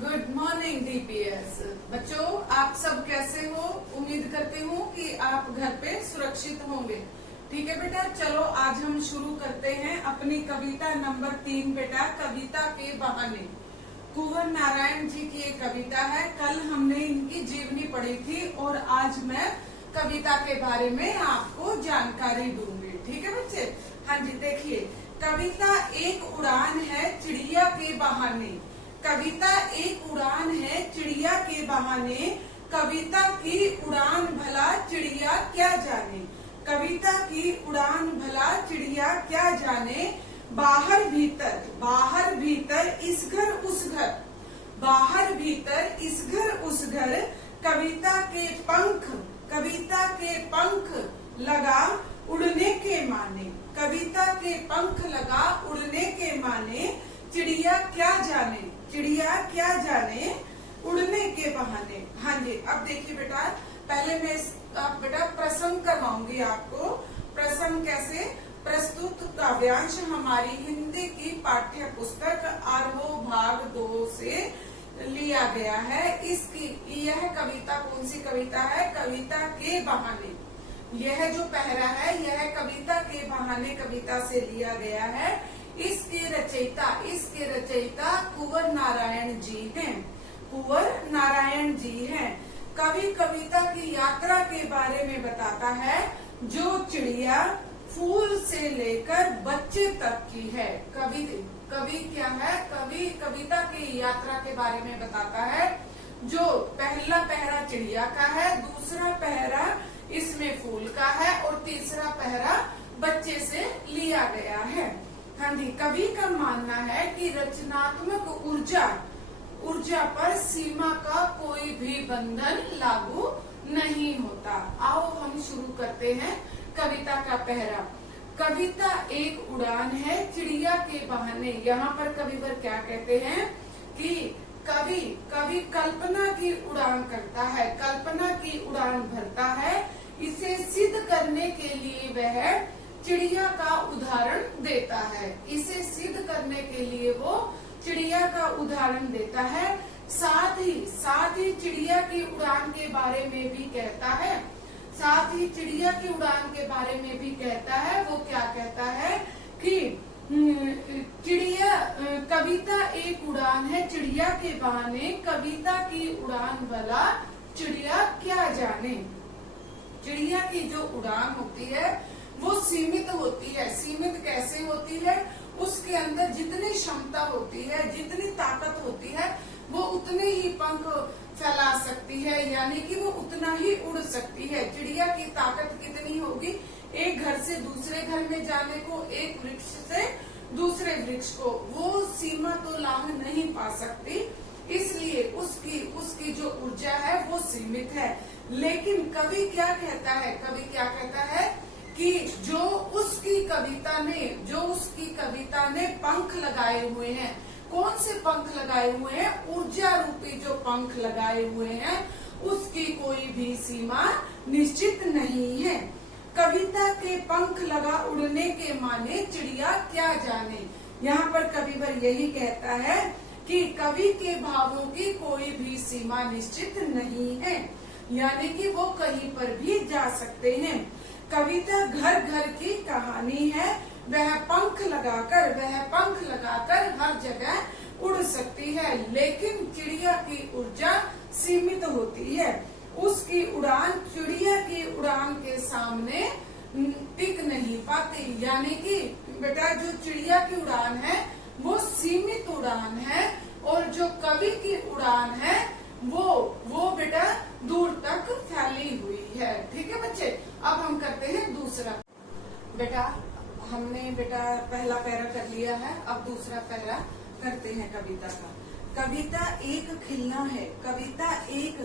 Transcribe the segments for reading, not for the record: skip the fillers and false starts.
Good morning DPS बच्चों, आप सब कैसे हो? उम्मीद करती हूँ कि आप घर पे सुरक्षित होंगे। ठीक है बेटा, चलो आज हम शुरू करते हैं अपनी कविता नंबर 3। बेटा, कविता के बहाने। कुंवर नारायण जी की एक कविता है। कल हमने इनकी जीवनी पढ़ी थी और आज मैं कविता के बारे में आपको जानकारी दूंगी। ठीक है बच्चे? हाँ जी, देखिए, कविता एक उड़ान है चिड़िया के बहाने। कविता एक उड़ान है चिड़िया के बहाने। कविता की उड़ान भला चिड़िया क्या जाने। कविता की उड़ान भला चिड़िया क्या जाने। बाहर भीतर इस घर उस घर। बाहर भीतर इस घर उस घर। कविता के पंख लगा उड़ने के माने। कविता के पंख लगा उड़ने के माने। चिड़िया क्या जाने उड़ने के बहाने। हाँ जी, अब देखिए बेटा, पहले मैं बेटा प्रसंग करवाऊंगी आपको। प्रसंग कैसे? प्रस्तुत काव्यांश हमारी हिंदी की पाठ्य पुस्तक आरवो भाग 2 से लिया गया है। यह कविता कौन सी कविता है? कविता के बहाने। यह जो पहरा है यह कविता के बहाने कविता से लिया गया है। इसके रचयिता कुंवर नारायण जी हैं। कुंवर नारायण जी हैं। कवि कविता की यात्रा के बारे में बताता है जो चिड़िया फूल से लेकर बच्चे तक की है। कवि क्या है? कवि कविता की यात्रा के बारे में बताता है। जो पहला पहरा चिड़िया का है, दूसरा पहरा इसमें फूल का है और तीसरा पहरा बच्चे से लिया गया है। हाँ जी, कवि का मानना है कि रचनात्मक ऊर्जा पर सीमा का कोई भी बंधन लागू नहीं होता। आओ हम शुरू करते हैं कविता का पहरा। कविता एक उड़ान है चिड़िया के बहाने। यहाँ पर कविवर क्या कहते हैं कि कवि कल्पना की उड़ान करता है, कल्पना की उड़ान भरता है। इसे सिद्ध करने के लिए वह चिड़िया का उदाहरण देता है। इसे सिद्ध करने के लिए वो चिड़िया का उदाहरण देता है। साथ ही चिड़िया की उड़ान के बारे में भी कहता है। साथ ही चिड़िया की उड़ान के बारे में भी कहता है। वो क्या कहता है कि कविता एक उड़ान है चिड़िया के बहाने। कविता की उड़ान भला चिड़िया क्या जाने। चिड़िया की जो उड़ान होती है वो सीमित होती है। सीमित कैसे होती है? उसके अंदर जितनी क्षमता होती है, जितनी ताकत होती है, वो उतने ही पंख फैला सकती है, यानी कि वो उतना ही उड़ सकती है। चिड़िया की ताकत कितनी होगी? एक घर से दूसरे घर में जाने को, एक वृक्ष से दूसरे वृक्ष को, वो सीमा तो लांघ नहीं पा सकती। इसलिए उसकी जो ऊर्जा है वो सीमित है। लेकिन कवि क्या कहता है? कवि क्या कहता है कि जो उसकी कविता ने पंख लगाए हुए हैं। कौन से पंख लगाए हुए हैं? ऊर्जा रूपी जो पंख लगाए हुए हैं, उसकी कोई भी सीमा निश्चित नहीं है। कविता के पंख लगा उड़ने के माने चिड़िया क्या जाने। यहाँ पर कविवर यही कहता है कि कवि के भावों की कोई भी सीमा निश्चित नहीं है, यानी कि वो कहीं पर भी जा सकते हैं। कविता घर घर की कहानी है। वह पंख लगाकर हर जगह उड़ सकती है, लेकिन चिड़िया की ऊर्जा सीमित होती है। उसकी उड़ान चिड़िया की उड़ान के सामने टिक नहीं पाती। यानी कि बेटा, जो चिड़िया की उड़ान है वो सीमित उड़ान है और जो कवि की उड़ान है वो बेटा दूर तक फैली हुई है। ठीक है बच्चे? अब हम करते हैं दूसरा। बेटा, हमने पहला पैरा कर लिया है, अब दूसरा पैरा करते हैं कविता का। कविता एक खिलना है। कविता एक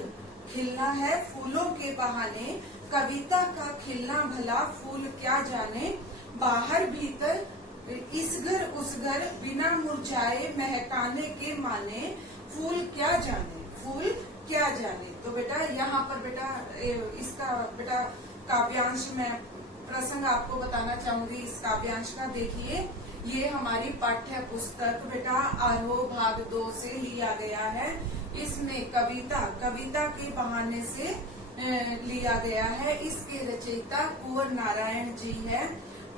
खिलना है फूलों के बहाने। कविता का खिलना भला फूल क्या जाने। बाहर भीतर इस घर उस घर बिना मुरझाए महकाने के माने। फूल क्या जाने। तो बेटा यहाँ पर इसका काव्यांश में प्रसंग आपको बताना चाहूंगी। इस काव्यांश का देखिए, ये हमारी पाठ्य पुस्तक बेटा आरोह भाग 2 से लिया गया है। इसमें कविता के बहाने से लिया गया है। इसके रचयिता कुंवर नारायण जी है।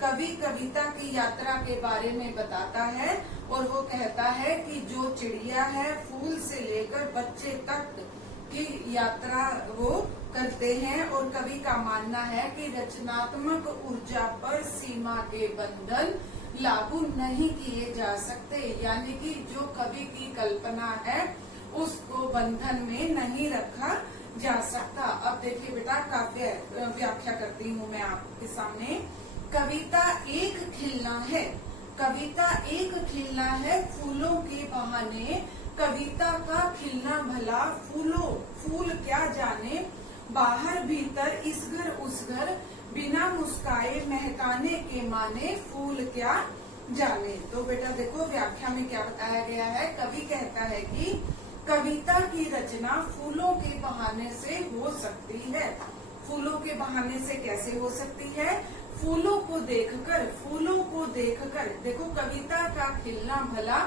कवि कविता की यात्रा के बारे में बताता है और वो कहता है कि जो चिड़िया है फूल से लेकर बच्चे तक की यात्रा वो करते हैं। और कवि का मानना है कि रचनात्मक ऊर्जा पर सीमा के बंधन लागू नहीं किए जा सकते, यानी कि जो कवि की कल्पना है उसको बंधन में नहीं रखा जा सकता। अब देखिए बेटा काव्य व्याख्या करती हूँ मैं आपके सामने। कविता एक खिलना है, कविता एक खिलना है फूलों के बहाने। कविता का खिलना भला फूल क्या जाने, बाहर भीतर इस घर उस घर, बिना मुस्काए महकाने के माने फूल क्या जाने। तो बेटा देखो व्याख्या में क्या बताया गया है। कवि कहता है कि कविता की रचना फूलों के बहाने से हो सकती है। फूलों के बहाने से कैसे हो सकती है? फूलों को देखकर देखो कविता का खिलना भला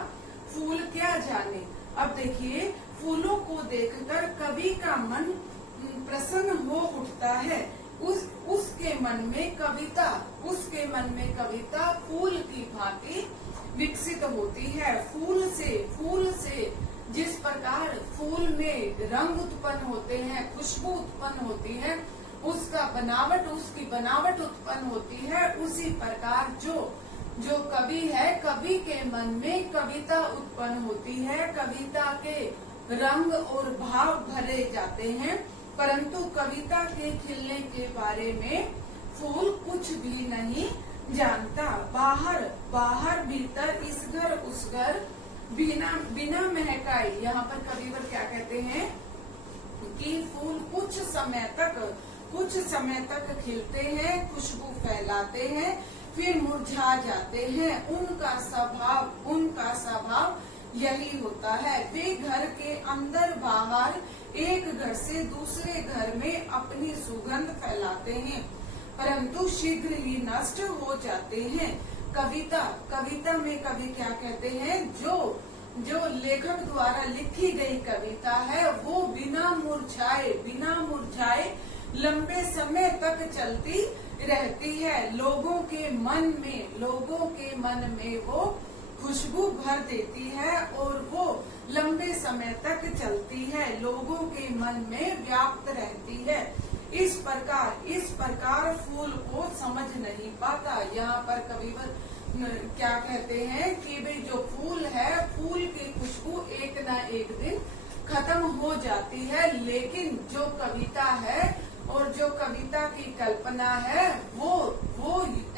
फूल क्या जाने। अब देखिए फूलों को देखकर कवि का मन प्रसन्न हो उठता है। उसके मन में कविता फूल की भांति विकसित होती है। फूल से जिस प्रकार फूल में रंग उत्पन्न होते हैं, खुशबू उत्पन्न होती है, उसकी बनावट उत्पन्न होती है, उसी प्रकार जो कवि है, कवि के मन में कविता उत्पन्न होती है। कविता के रंग और भाव भरे जाते हैं, परंतु कविता के खिलने के बारे में फूल कुछ भी नहीं जानता। बाहर भीतर इस घर उस घर, बिना महकाए। यहाँ पर कविवर क्या कहते हैं कि फूल कुछ समय तक खिलते हैं, खुशबू फैलाते हैं, फिर मुरझा जाते हैं। उनका स्वभाव यही होता है। वे घर के अंदर बाहर एक घर से दूसरे घर में अपनी सुगंध फैलाते हैं, परंतु शीघ्र ही नष्ट हो जाते हैं। कविता में कवि क्या कहते हैं? जो लेखक द्वारा लिखी गई कविता है वो बिना मुरझाए लंबे समय तक चलती रहती है। लोगों के मन में वो खुशबू भर देती है और वो लंबे समय तक चलती है, लोगों के मन में व्याप्त रहती है। इस प्रकार फूल को समझ नहीं पाता। यहाँ पर कविवर क्या कहते हैं कि भाई जो फूल है, फूल की खुशबू एक न एक दिन खत्म हो जाती है, लेकिन जो कविता है और जो कविता की कल्पना है वो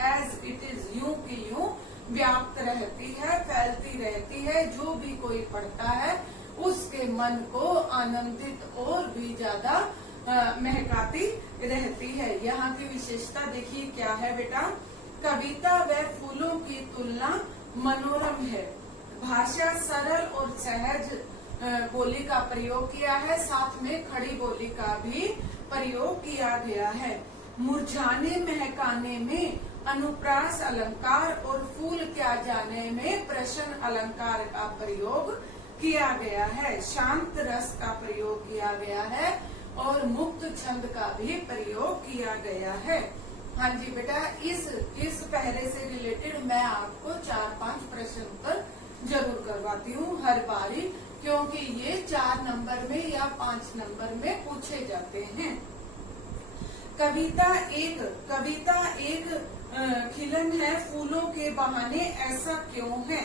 एज इट इज, यूं की यूं व्याप्त रहती है, फैलती रहती है। जो भी कोई पढ़ता है उसके मन को आनंदित और भी ज्यादा महकाती रहती है। यहाँ की विशेषता देखिए क्या है बेटा। कविता व फूलों की तुलना मनोरम है। भाषा सरल और सहज बोली का प्रयोग किया है, साथ में खड़ी बोली का भी प्रयोग किया गया है। मुरझाने महकाने में अनुप्रास अलंकार और फूल क्या जाने में प्रश्न अलंकार का प्रयोग किया गया है। शांत रस का प्रयोग किया गया है और मुक्त छंद का भी प्रयोग किया गया है। हाँ जी बेटा, इस पहले से रिलेटेड मैं आपको 4-5 प्रश्न उत्तर जरूर करवाती हूँ हर बारी, क्योंकि ये 4 नंबर में या 5 नंबर में पूछे जाते हैं। कविता एक खिलन है फूलों के बहाने, ऐसा क्यों है?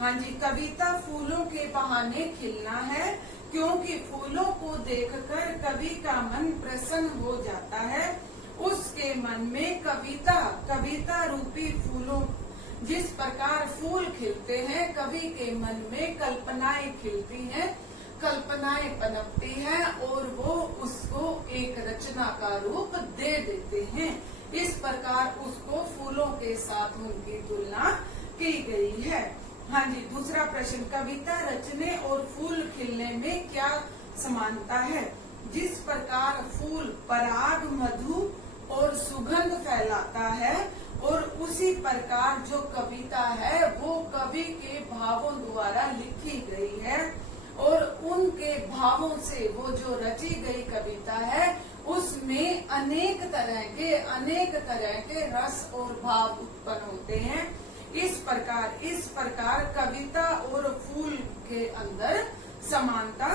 हाँ जी, कविता फूलों के बहाने खिलना है क्योंकि फूलों को देखकर कवि का मन प्रसन्न हो जाता है। उसके मन में कविता रूपी फूलों, जिस प्रकार फूल खिलते हैं, कवि के मन में कल्पनाएं खिलती हैं, कल्पनाएं पनपती हैं और वो उसको एक रचना का रूप दे देते हैं। इस प्रकार उसको फूलों के साथ उनकी तुलना की गई है। हाँ जी, दूसरा प्रश्न, कविता रचने और फूल खिलने में क्या समानता है? जिस प्रकार फूल पराग, मधु और सुगंध फैलाता है, और उसी प्रकार जो कविता है वो कवि के भावों द्वारा लिखी गई है और उनके भावों से वो जो रची गई कविता है उसमें अनेक तरह के रस और भाव उत्पन्न होते हैं। इस प्रकार कविता और फूल के अंदर समानता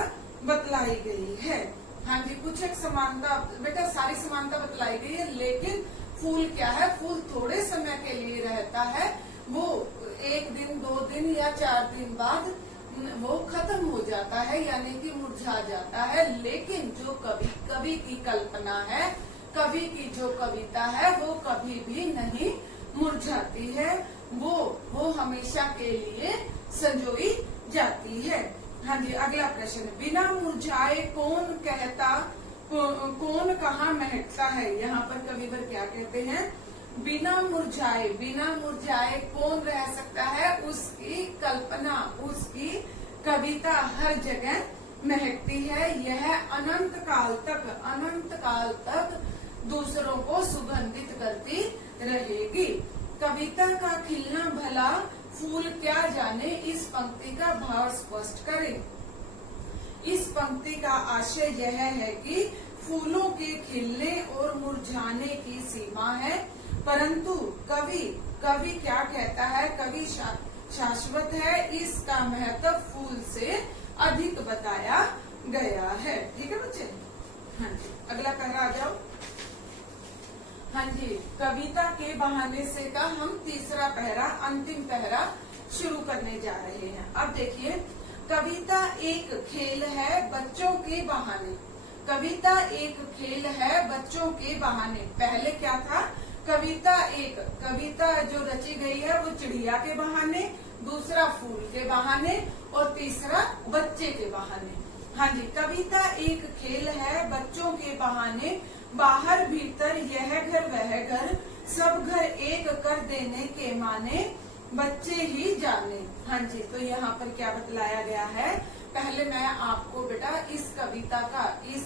बतलाई गई है। हाँ जी, कुछ एक समानता, बेटा सारी समानता बतलाई गई है, लेकिन फूल क्या है, फूल थोड़े समय के लिए रहता है, वो 1 दिन 2 दिन या 4 दिन बाद वो खत्म हो जाता है, यानी कि मुरझा जाता है। लेकिन जो कवि की कल्पना है, कवि की जो कविता है वो कभी भी नहीं मुरझाती है, वो हमेशा के लिए संजोई जाती है। हाँ जी, अगला प्रश्न, बिना मुरझाए कौन कहाँ महकता है। यहाँ पर कविवर क्या कहते हैं, बिना मुरझाए कौन रह सकता है, उसकी कल्पना, उसकी कविता हर जगह महकती है। यह अनंत काल तक दूसरों को सुगंधित करती रहेगी। कविता का खिलना भला फूल क्या जाने, इस पंक्ति का भाव स्पष्ट करें। इस पंक्ति का आशय यह है कि फूलों के खिलने और मुरझाने की सीमा है, परंतु कवि क्या कहता है, कवि शाश्वत है, इसका महत्व फूल से अधिक बताया गया है। ठीक है बच्चे। हाँ जी, अगला पैरा आ जाओ। हाँ जी, कविता के बहाने से का हम तीसरा पहरा, अंतिम पहरा शुरू करने जा रहे हैं। अब देखिए, कविता एक खेल है बच्चों के बहाने। कविता एक खेल है बच्चों के बहाने। पहले क्या था, कविता जो रची गई है वो चिड़िया के बहाने, दूसरा फूल के बहाने और तीसरा बच्चे के बहाने। हाँ जी, कविता एक खेल है बच्चों के बहाने, बाहर भीतर यह घर वह घर, सब घर एक कर देने के माने, बच्चे ही जाने। हाँ जी, तो यहाँ पर क्या बतलाया गया है, पहले मैं आपको बेटा इस कविता का, इस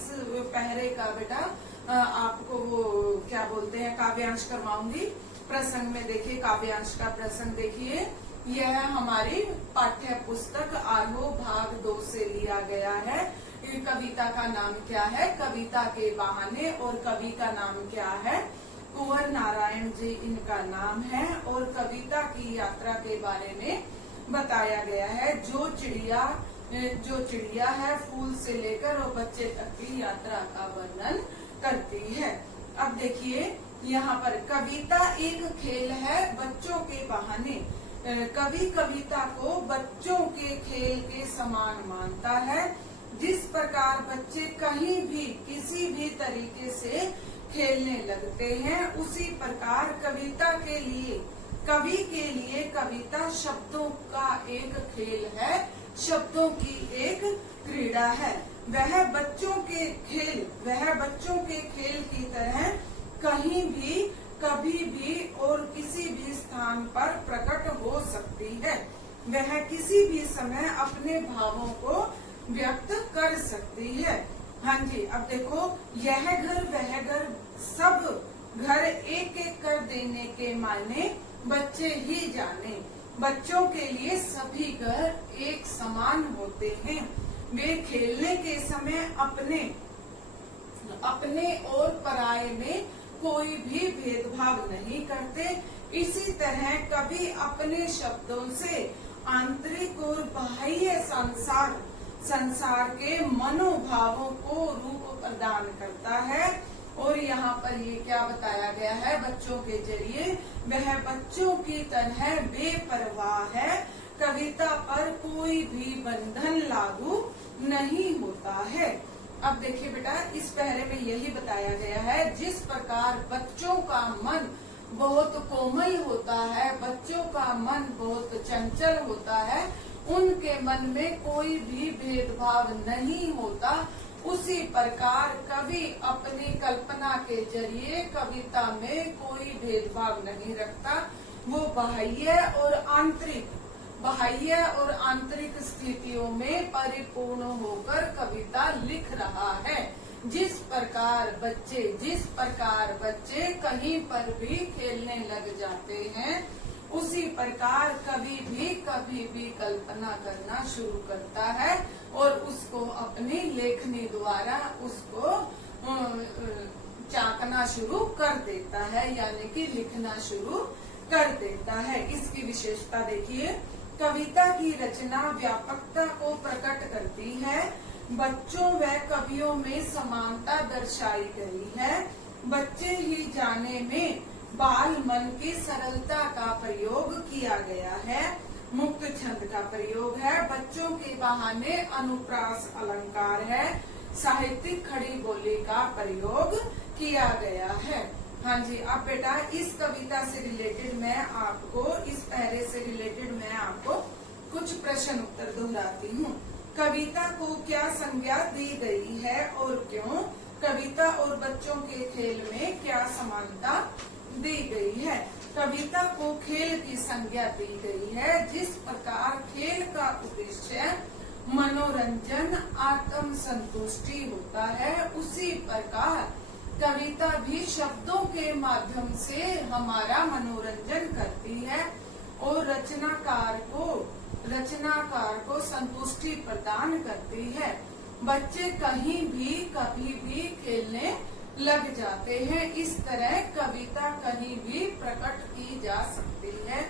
पहरे का बेटा आपको वो क्या बोलते हैं काव्यांश करवाऊंगी। प्रसंग में देखिए, काव्यांश का प्रसंग देखिए, यह हमारी पाठ्य पुस्तक आरोह भाग 2 से लिया गया है। कविता का नाम क्या है, कविता के बहाने, और कवि का नाम क्या है, कुंवर नारायण जी इनका नाम है। और कविता की यात्रा के बारे में बताया गया है। जो चिड़िया है फूल से लेकर और बच्चे तक की यात्रा का वर्णन करती है। अब देखिए, यहाँ पर कविता एक खेल है बच्चों के बहाने। कवि कविता को बच्चों के खेल के समान मानता है। जिस प्रकार बच्चे कहीं भी किसी भी तरीके से खेलने लगते हैं, उसी प्रकार कवि के लिए कविता शब्दों का एक खेल है, शब्दों की एक क्रीड़ा है। वह बच्चों के खेल की तरह कहीं भी, कभी भी और किसी भी स्थान पर प्रकट हो सकती है। वह किसी भी समय अपने भावों को व्यक्त कर सकती है। हाँ जी, अब देखो, यह घर वह घर, सब घर एक एक कर देने के मायने बच्चे ही जाने। बच्चों के लिए सभी घर एक समान होते हैं। वे खेलने के समय अपने और पराये में कोई भी भेदभाव नहीं करते। इसी तरह कवि अपने शब्दों से आंतरिक और बाह्य संसार के मनोभावों को रूप प्रदान करता है। और यहाँ पर ये क्या बताया गया है, बच्चों के जरिए वह बच्चों की तरह बेपरवाह है। कविता पर कोई भी बंधन लागू नहीं होता है। अब देखिए बेटा, इस पहरे में यही बताया गया है, जिस प्रकार बच्चों का मन बहुत कोमल होता है, बच्चों का मन बहुत चंचल होता है, उनके मन में कोई भी भेदभाव नहीं होता, उसी प्रकार कवि अपनी कल्पना के जरिए कविता में कोई भेदभाव नहीं रखता। वो बाह्य और आंतरिक स्थितियों में परिपूर्ण होकर कविता लिख रहा है। जिस प्रकार बच्चे कहीं पर भी खेलने लग जाते हैं, उसी प्रकार कभी भी कल्पना करना शुरू करता है और उसको अपनी लेखनी द्वारा उसको चाकना शुरू कर देता है, यानी कि लिखना शुरू कर देता है। इसकी विशेषता देखिए, कविता की रचना व्यापकता को प्रकट करती है, बच्चों व कवियों में समानता दर्शाई गई है, बच्चे ही जाने में बाल मन की सरलता का प्रयोग किया गया है, मुक्त छंद का प्रयोग है, बच्चों के बहाने अनुप्रास अलंकार है, साहित्यिक खड़ी बोली का प्रयोग किया गया है। हाँ जी, अब बेटा इस कविता से रिलेटेड मैं आपको, इस पैरे से रिलेटेड मैं आपको कुछ प्रश्न उत्तर दोहराती हूँ। कविता को क्या संज्ञा दी गई है और क्यों? कविता और बच्चों के खेल में क्या समानता दी गई है? कविता को खेल की संज्ञा दी गई है। जिस प्रकार खेल का उद्देश्य मनोरंजन, आत्म संतुष्टि होता है, उसी प्रकार कविता भी शब्दों के माध्यम से हमारा मनोरंजन करती है और रचनाकार को संतुष्टि प्रदान करती है। बच्चे कहीं भी कभी भी खेलने लग जाते हैं। इस तरह कविता कहीं भी प्रकट की जा सकती है,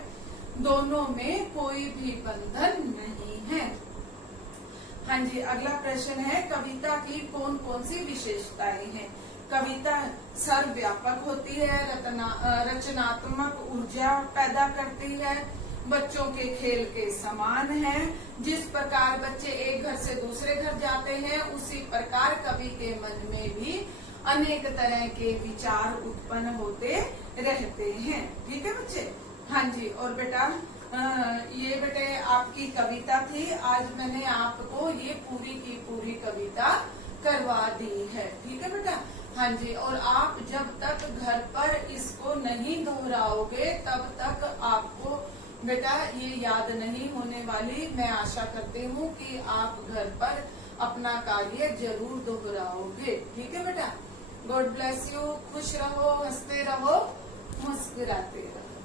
दोनों में कोई भी बंधन नहीं है। हाँ जी, अगला प्रश्न है, कविता की कौन कौन सी विशेषताएं हैं? कविता सर्वव्यापक होती है, रचनात्मक ऊर्जा पैदा करती है, बच्चों के खेल के समान है, जिस प्रकार बच्चे एक घर से दूसरे घर जाते हैं, उसी प्रकार कवि के मन में भी अनेक तरह के विचार उत्पन्न होते रहते हैं। ठीक है बच्चे? हाँ जी, और बेटा ये बेटे आपकी कविता थी। आज मैंने आपको ये पूरी की पूरी कविता करवा दी है। ठीक है बेटा? हाँ जी, और आप जब तक घर पर इसको नहीं दोहराओगे तब तक आपको बेटा ये याद नहीं होने वाली। मैं आशा करती हूँ कि आप घर पर अपना कार्य जरूर दोहराओगे। ठीक है बेटा? God bless you. खुश रहो, हंसते रहो, मुस्कुराते रहो।